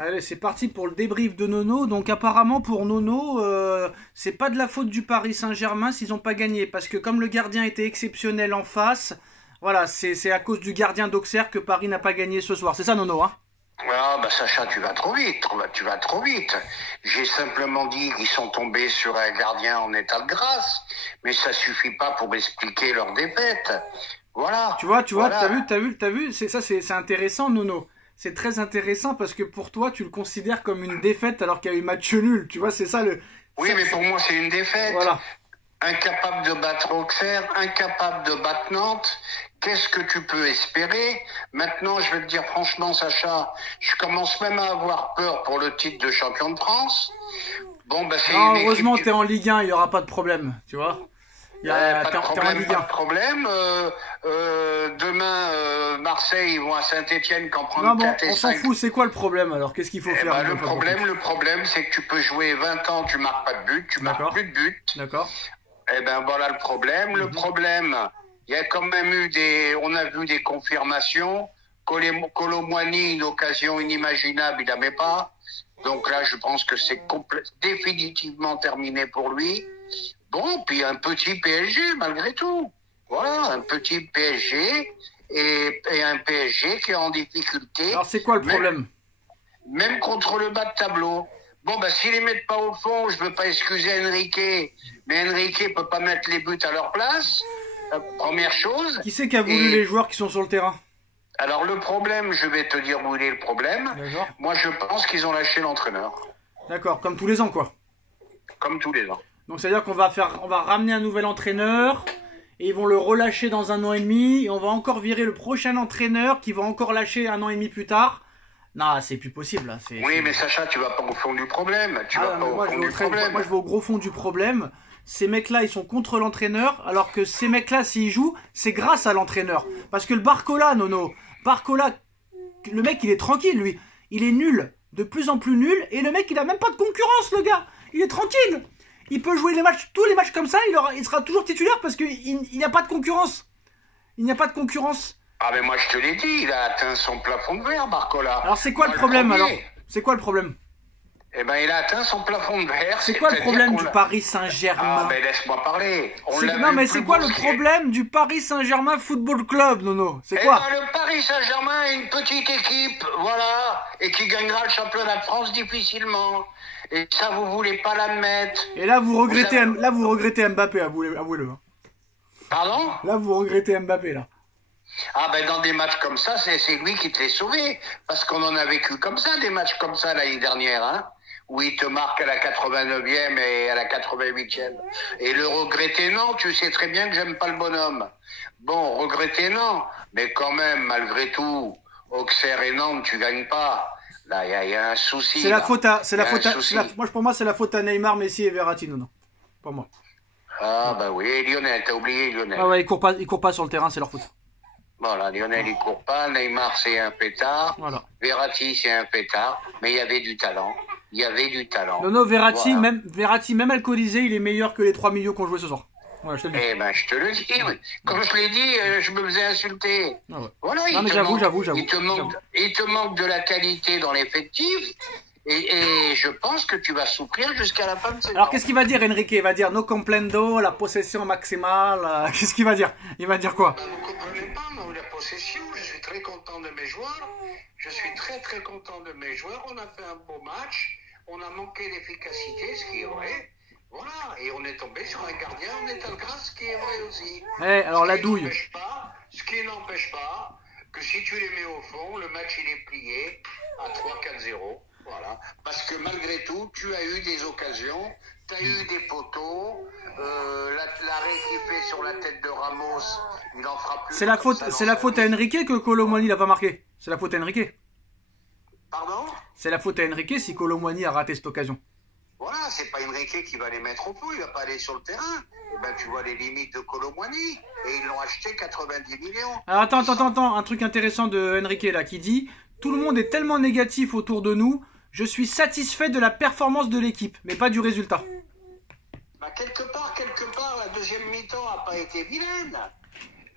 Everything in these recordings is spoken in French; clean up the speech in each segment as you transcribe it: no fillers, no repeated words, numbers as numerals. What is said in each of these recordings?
Allez, c'est parti pour le débrief de Nono. Donc apparemment pour Nono, c'est pas de la faute du Paris Saint-Germain s'ils n'ont pas gagné. Parce que comme le gardien était exceptionnel en face, voilà, c'est à cause du gardien d'Auxerre que Paris n'a pas gagné ce soir. C'est ça Nono, hein? Ah bah Sacha, tu vas trop vite, J'ai simplement dit qu'ils sont tombés sur un gardien en état de grâce, mais ça suffit pas pour expliquer leur défaite. Voilà. Tu vois, voilà. t'as vu, c'est intéressant Nono. C'est très intéressant parce que pour toi, tu le considères comme une défaite alors qu'il y a eu match nul. Tu vois, c'est ça le... Oui, mais pour moi, c'est une défaite. Voilà. Incapable de battre Auxerre, incapable de battre Nantes. Qu'est-ce que tu peux espérer? Maintenant, je vais te dire franchement, Sacha, je commence même à avoir peur pour le titre de champion de France. Bon, bah, c'est Non, une heureusement, équipe... t'es en Ligue 1, il n'y aura pas de problème, tu vois. Pas de problème. Demain, Marseille, ils vont à Saint-Etienne qu'en prendre Non, bon, 4 et 5. on s'en fout, c'est quoi le problème alors? Qu'est-ce qu'il faut faire? Ben, le problème, c'est que tu peux jouer 20 ans, tu marques pas de but, tu marques plus de but. D'accord. Eh ben voilà le problème. Le problème, il y a quand même eu on a vu des confirmations. Kolo Muani, une occasion inimaginable, il la met pas. Donc là, je pense que c'est définitivement terminé pour lui. Bon, puis un petit PSG malgré tout. Voilà, un petit PSG et un PSG qui est en difficulté. Alors c'est quoi le problème? Même contre le bas de tableau. Bon, bah s'ils les mettent pas au fond, je veux pas excuser Enrique, mais Enrique peut pas mettre les buts à leur place. Première chose. Qui c'est qui a voulu les joueurs qui sont sur le terrain? Alors le problème, je vais te dire où il est le problème. Moi, je pense qu'ils ont lâché l'entraîneur. D'accord, comme tous les ans, quoi. Comme tous les ans. Donc c'est-à-dire qu'on va ramener un nouvel entraîneur et ils vont le relâcher dans 1 an et demi et on va encore virer le prochain entraîneur qui va encore lâcher 1 an et demi plus tard. Non, c'est plus possible. Là. Oui, mais Sacha, tu vas pas au fond du problème. Moi, je vais au gros fond du problème. Ces mecs-là, ils sont contre l'entraîneur, alors que ces mecs-là, s'ils jouent, c'est grâce à l'entraîneur. Parce que le Barcola, Nono, le mec, il est tranquille, lui. Il est nul, de plus en plus nul, et le mec, il a même pas de concurrence, le gars. Il est tranquille. Il peut jouer tous les matchs comme ça, il sera toujours titulaire parce qu'il n'y a pas de concurrence. Il n'y a pas de concurrence. Ah mais moi je te l'ai dit, il a atteint son plafond de verre, Barcola. Alors c'est quoi le problème alors? C'est quoi le problème? Eh ben il a atteint son plafond de verre. C'est quoi le problème du Paris Saint-Germain? Ah mais laisse-moi parler. Non mais c'est quoi le problème du Paris Saint-Germain Football Club, Nono? C'est quoi? Eh ben le Paris Saint-Germain est une petite équipe, voilà, et qui gagnera le championnat de France difficilement. Et ça vous voulez pas l'admettre. Et là vous regrettez Mbappé, avouez-le. Pardon? Là vous regrettez Mbappé là. Ah ben dans des matchs comme ça, c'est lui qui te les sauvé. Parce qu'on en a vécu comme ça, des matchs comme ça l'année dernière, hein, où il te marque à la 89e et à la 88e. Et le regretter, non, tu sais très bien que j'aime pas le bonhomme. Bon, regretter, non, mais quand même, malgré tout, Auxerre et Nantes, tu gagnes pas. Là, il y a un souci. Pour moi, c'est la faute à Neymar, Messi et Verratti, non. Pour moi. Ah, bah oui, Lionel, t'as oublié Lionel. Ah ouais, ils courent pas sur le terrain, c'est leur faute. Voilà, Lionel, il court pas, Neymar, c'est un pétard. Voilà. Verratti, c'est un pétard, mais il y avait du talent. Non, Verratti, voilà. Verratti, même alcoolisé, il est meilleur que les 3 millions qu'on jouait ce soir. Voilà, je te le dis. Eh ben, je te le dis, oui. Comme je l'ai dit, je me faisais insulter. Ah ouais. Voilà, j'avoue. Il te manque de la qualité dans l'effectif. Et je pense que tu vas souffrir jusqu'à la fin de cette Alors, qu'est-ce qu'il va dire, Enrique? Il va dire no comprendo, la possession maximale. Qu'est-ce qu'il va dire? Il va dire quoi? Vous ne comprenez pas, moi, la possession. Je suis très content de mes joueurs. Je suis très, très content de mes joueurs. On a fait un beau match. On a manqué d'efficacité, ce qui est vrai. Voilà, et on est tombé sur un gardien en état de grâce, ce qui est vrai aussi. Alors la douille. Ce qui n'empêche pas que si tu les mets au fond, le match il est plié à 3-4-0. Voilà. Parce que malgré tout, tu as eu des occasions, tu as eu des poteaux, l'arrêt qui fait sur la tête de Ramos, il en fera plus. C'est la faute à Enrique que Kolo Muani l'a pas marqué. C'est la faute à Enrique. Pardon? C'est la faute à Enrique si Kolo Muani a raté cette occasion. Voilà, c'est pas Enrique qui va les mettre au fond, il va pas aller sur le terrain. Eh ben, tu vois les limites de Kolo Muani. Et ils l'ont acheté 90 millions. Alors attends, un truc intéressant de Enrique là, qui dit « Tout le monde est tellement négatif autour de nous, je suis satisfait de la performance de l'équipe, mais pas du résultat. » Bah, quelque part, la deuxième mi-temps a pas été vilaine.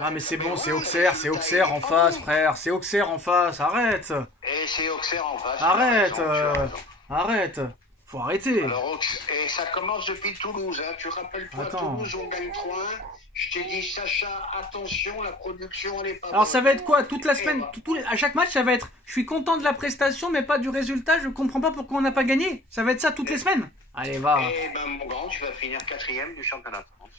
Ah mais c'est bon, c'est Auxerre en face, frère. C'est Auxerre en face, arrête. Et c'est Auxerre en face. Arrête, arrête. Faut arrêter. Alors, et ça commence depuis Toulouse, hein. Tu rappelles-toi, Toulouse, on gagne 3-1. Je t'ai dit, Sacha, attention, la production, elle est pas Alors ça va être quoi? Toute la semaine, à chaque match, ça va être je suis content de la prestation, mais pas du résultat, je comprends pas pourquoi on n'a pas gagné. Ça va être ça toutes les semaines. Allez, va. Eh ben, mon grand, tu vas finir 4e du championnat de France.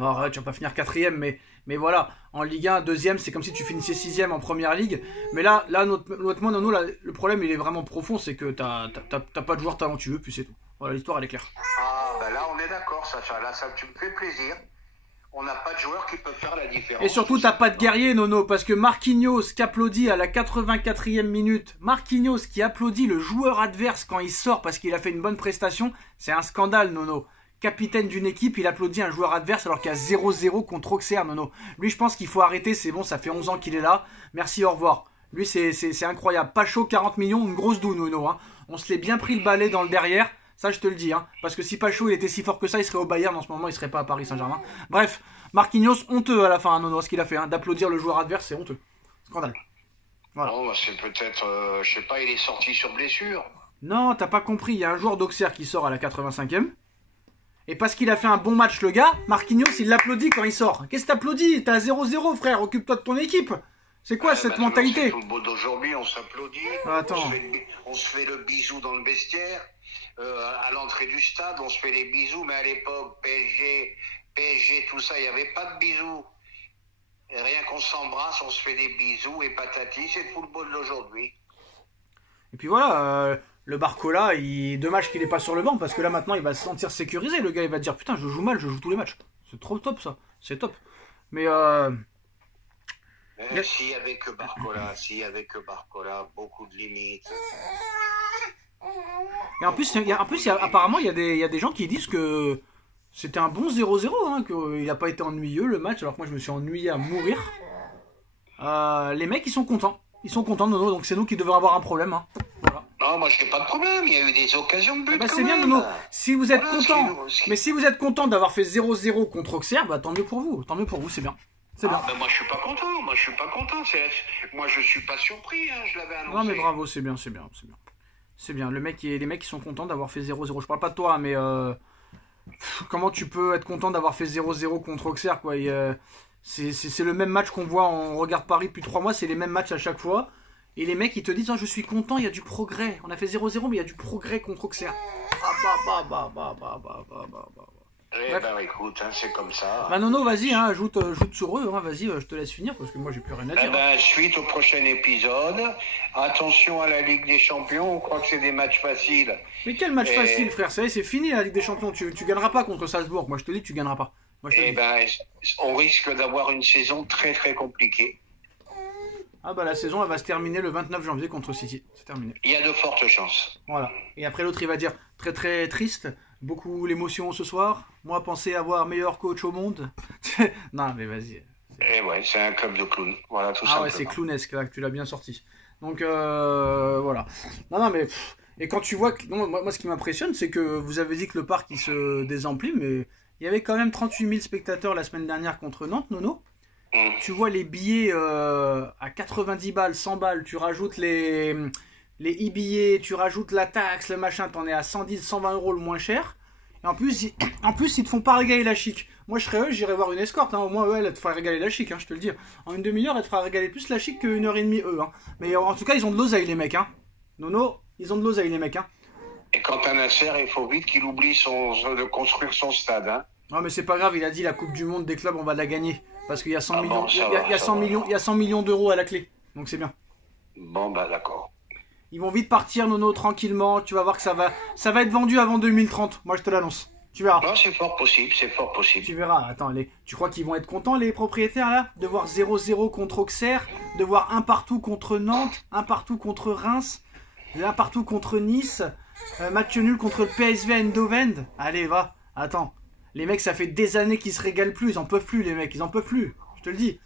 Arrête, tu vas pas finir 4e, mais voilà. En Ligue 1, 2e, c'est comme si tu finissais 6e en première ligue. Mais là notamment, Nono, là, le problème, il est vraiment profond, c'est que t'as pas de joueurs talentueux, puis c'est tout. Voilà, l'histoire, elle est claire. Ah, ben là, on est d'accord, Sacha. Là, ça, tu me fais plaisir. On n'a pas de joueurs qui peuvent faire la différence. Et surtout, t'as pas de guerrier, Nono, parce que Marquinhos qui applaudit à la 84e minute, Marquinhos qui applaudit le joueur adverse quand il sort parce qu'il a fait une bonne prestation, c'est un scandale, Nono. Capitaine d'une équipe, il applaudit un joueur adverse alors qu'il y a 0-0 contre Auxerre, Nono. Lui, je pense qu'il faut arrêter, c'est bon, ça fait 11 ans qu'il est là. Merci, au revoir. Lui, c'est incroyable. Pacho, 40 millions, une grosse doux, Nono. Hein. On se l'est bien pris le balai dans le derrière. Ça, je te le dis, hein. Parce que si Pacho il était si fort que ça, il serait au Bayern en ce moment, il serait pas à Paris Saint-Germain. Bref, Marquinhos, honteux à la fin, hein, Nono, ce qu'il a fait, hein, d'applaudir le joueur adverse, c'est honteux. Scandale. Voilà. Bon, bah, c'est peut-être, je sais pas, il est sorti sur blessure. Non, t'as pas compris, il y a un joueur d'Auxerre qui sort à la 85e. Et parce qu'il a fait un bon match, le gars, Marquinhos, il l'applaudit quand il sort. Qu'est-ce que t'applaudis? T'es à 0-0, frère, occupe-toi de ton équipe. C'est quoi cette mentalité? C'est le football d'aujourd'hui, on s'applaudit, attends. On se fait le bisou dans le vestiaire. À l'entrée du stade, on se fait les bisous, mais à l'époque, PSG, tout ça, il n'y avait pas de bisous. Et rien qu'on s'embrasse, on se fait des bisous et patati, c'est le football d'aujourd'hui. Et puis voilà, le Barcola, dommage qu'il n'est pas sur le banc, parce que là maintenant il va se sentir sécurisé, le gars il va dire putain je joue mal, je joue tous les matchs. C'est trop top ça, c'est top. Mais si avec Barcola, beaucoup de limites. Et en plus, apparemment, il y a des gens qui disent que c'était un bon 0-0, hein, qu'il n'a pas été ennuyeux le match, alors que moi je me suis ennuyé à mourir. Les mecs, ils sont contents. Ils sont contents, Nono, donc c'est nous qui devons avoir un problème. Hein. Voilà. Non, moi j'ai pas de problème, il y a eu des occasions de but. C'est bien, Nono. Si vous êtes content, mais si vous êtes content d'avoir fait 0-0 contre Auxerre, bah tant mieux pour vous. Tant mieux pour vous, c'est bien. C'est bien. Ben moi je suis pas content, moi je suis pas surpris, hein, je l'avais annoncé. Non mais bravo, c'est bien. C'est bien, les mecs ils sont contents d'avoir fait 0-0. Je parle pas de toi, mais comment tu peux être content d'avoir fait 0-0 contre Auxerre, quoi. C'est le même match qu'on voit, on regarde Paris depuis 3 mois, c'est les mêmes matchs à chaque fois. Et les mecs ils te disent, oh, je suis content, il y a du progrès. On a fait 0-0, mais il y a du progrès contre Auxerre. Eh ben écoute, hein, c'est comme ça. Bah Nono, vas-y, hein, ajoute sur eux, hein, vas-y, je te laisse finir parce que moi j'ai plus rien à dire. Eh ben, suite au prochain épisode, attention à la Ligue des Champions, on croit que c'est des matchs faciles. Mais quel match facile, frère, c'est fini la Ligue des Champions, tu gagneras pas contre Salzbourg, moi je te dis, tu gagneras pas. Eh ben, on risque d'avoir une saison très très compliquée. Ah bah la saison elle va se terminer le 29 janvier contre City, c'est terminé. Il y a de fortes chances. Voilà, et après l'autre il va dire très très triste. Beaucoup l'émotion ce soir. Moi, penser avoir meilleur coach au monde. Non, mais vas-y. Et ouais, c'est un club de clowns. Voilà, tout simplement. Ah ouais, c'est clownesque, là, que tu l'as bien sorti. Donc, voilà. Non, mais... Et quand tu vois... Non, moi, ce qui m'impressionne, c'est que vous avez dit que le parc, il se désemplit, mais il y avait quand même 38 000 spectateurs la semaine dernière contre Nantes, Nono. Tu vois les billets à 90 balles, 100 balles, tu rajoutes les e-billets, tu rajoutes la taxe, le machin, t'en es à 110, 120 euros le moins cher. Et en plus, ils te font pas régaler la chic. Moi, je serais eux, j'irais voir une escorte. Hein. Au moins, elle te fera régaler la chic, hein, je te le dis. En une demi-heure, elle te fera régaler plus la chic qu'une heure et demie, eux. Hein. Mais en tout cas, ils ont de l'oseille, les mecs. Hein. Nono, ils ont de l'oseille, les mecs. Hein. Et quant à Nasser, il faut vite qu'il oublie de construire son stade. Hein. Non, mais c'est pas grave, il a dit la Coupe du Monde des clubs, on va la gagner. Parce qu'il y a 100 millions, il y a 100 millions d'euros à la clé. Donc c'est bien. Bon, bah d'accord. Ils vont vite partir, Nono, tranquillement. Tu vas voir que ça va être vendu avant 2030. Moi, je te l'annonce. Tu verras. Non, c'est fort possible, Tu verras. Attends, tu crois qu'ils vont être contents, les propriétaires, là? De voir 0-0 contre Auxerre, de voir un partout contre Nantes, un partout contre Reims, un partout contre Nice, match nul contre le PSV Eindhoven. Allez, va. Attends. Les mecs, ça fait des années qu'ils se régalent plus. Ils en peuvent plus, les mecs. Ils en peuvent plus. Je te le dis.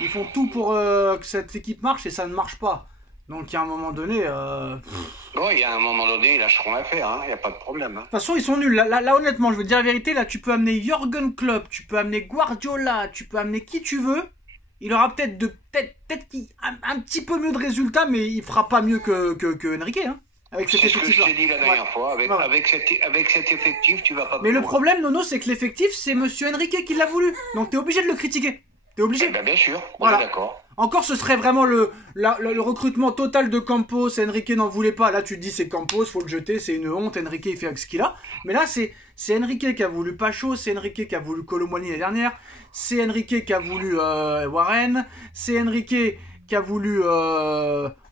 Ils font tout pour que cette équipe marche et ça ne marche pas. Donc, il y a un moment donné... Bon, il y a un moment donné, ils lâcheront l'affaire, hein. Il n'y a pas de problème. Hein. De toute façon, ils sont nuls. Là, honnêtement, je veux dire la vérité. Là, tu peux amener Jürgen Klopp, tu peux amener Guardiola, tu peux amener qui tu veux. il aura peut-être un petit peu mieux de résultats, mais il fera pas mieux que Enrique, hein. Avec cet C'est ce que je effectif-là. t'ai dit la dernière fois. Ouais. Avec cet effectif, tu vas pas Mais plus le loin. problème, Nono, c'est que l'effectif, c'est Monsieur Enrique qui l'a voulu. Donc t'es obligé de le critiquer. T'es obligé. Eh ben, bien sûr, on Voilà. est d'accord. Encore, ce serait vraiment le recrutement total de Campos. Enrique n'en voulait pas. Là, tu te dis, c'est Campos, faut le jeter, c'est une honte. Enrique, il fait avec ce qu'il a. Mais là, c'est Enrique qui a voulu Pacho, c'est Enrique qui a voulu Colomboigny l'année dernière, c'est Enrique qui a voulu Warren, c'est Enrique qui a voulu...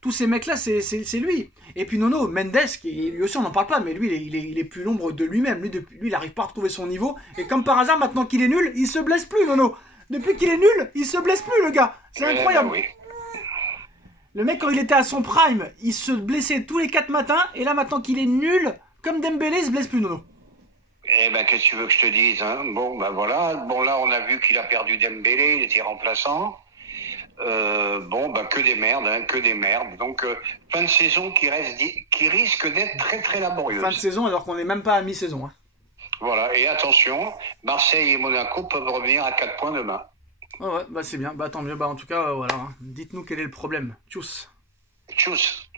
tous ces mecs-là, c'est lui. Et puis Nono, Mendes, lui aussi on n'en parle pas, mais lui, il est plus l'ombre de lui-même. Lui, il n'arrive pas à retrouver son niveau. Et comme par hasard, maintenant qu'il est nul, il se blesse plus, Nono. Depuis qu'il est nul, il se blesse plus, le gars. C'est incroyable. Ben oui. Le mec, quand il était à son prime, il se blessait tous les 4 matins. Et là, maintenant qu'il est nul, comme Dembélé, il se blesse plus, Nono. Eh ben, qu'est-ce que tu veux que je te dise, hein? Bon, ben voilà. Bon, là, on a vu qu'il a perdu Dembélé, il était remplaçant. Bon, bah que des merdes, hein, que des merdes. Donc, fin de saison qui risque d'être très très laborieuse. Fin de saison alors qu'on n'est même pas à mi-saison. Hein. Voilà, et attention, Marseille et Monaco peuvent revenir à 4 points demain. Ouais, bah c'est bien, bah tant mieux, bah en tout cas, voilà. Hein. Dites-nous quel est le problème. Tchuss. Tchuss.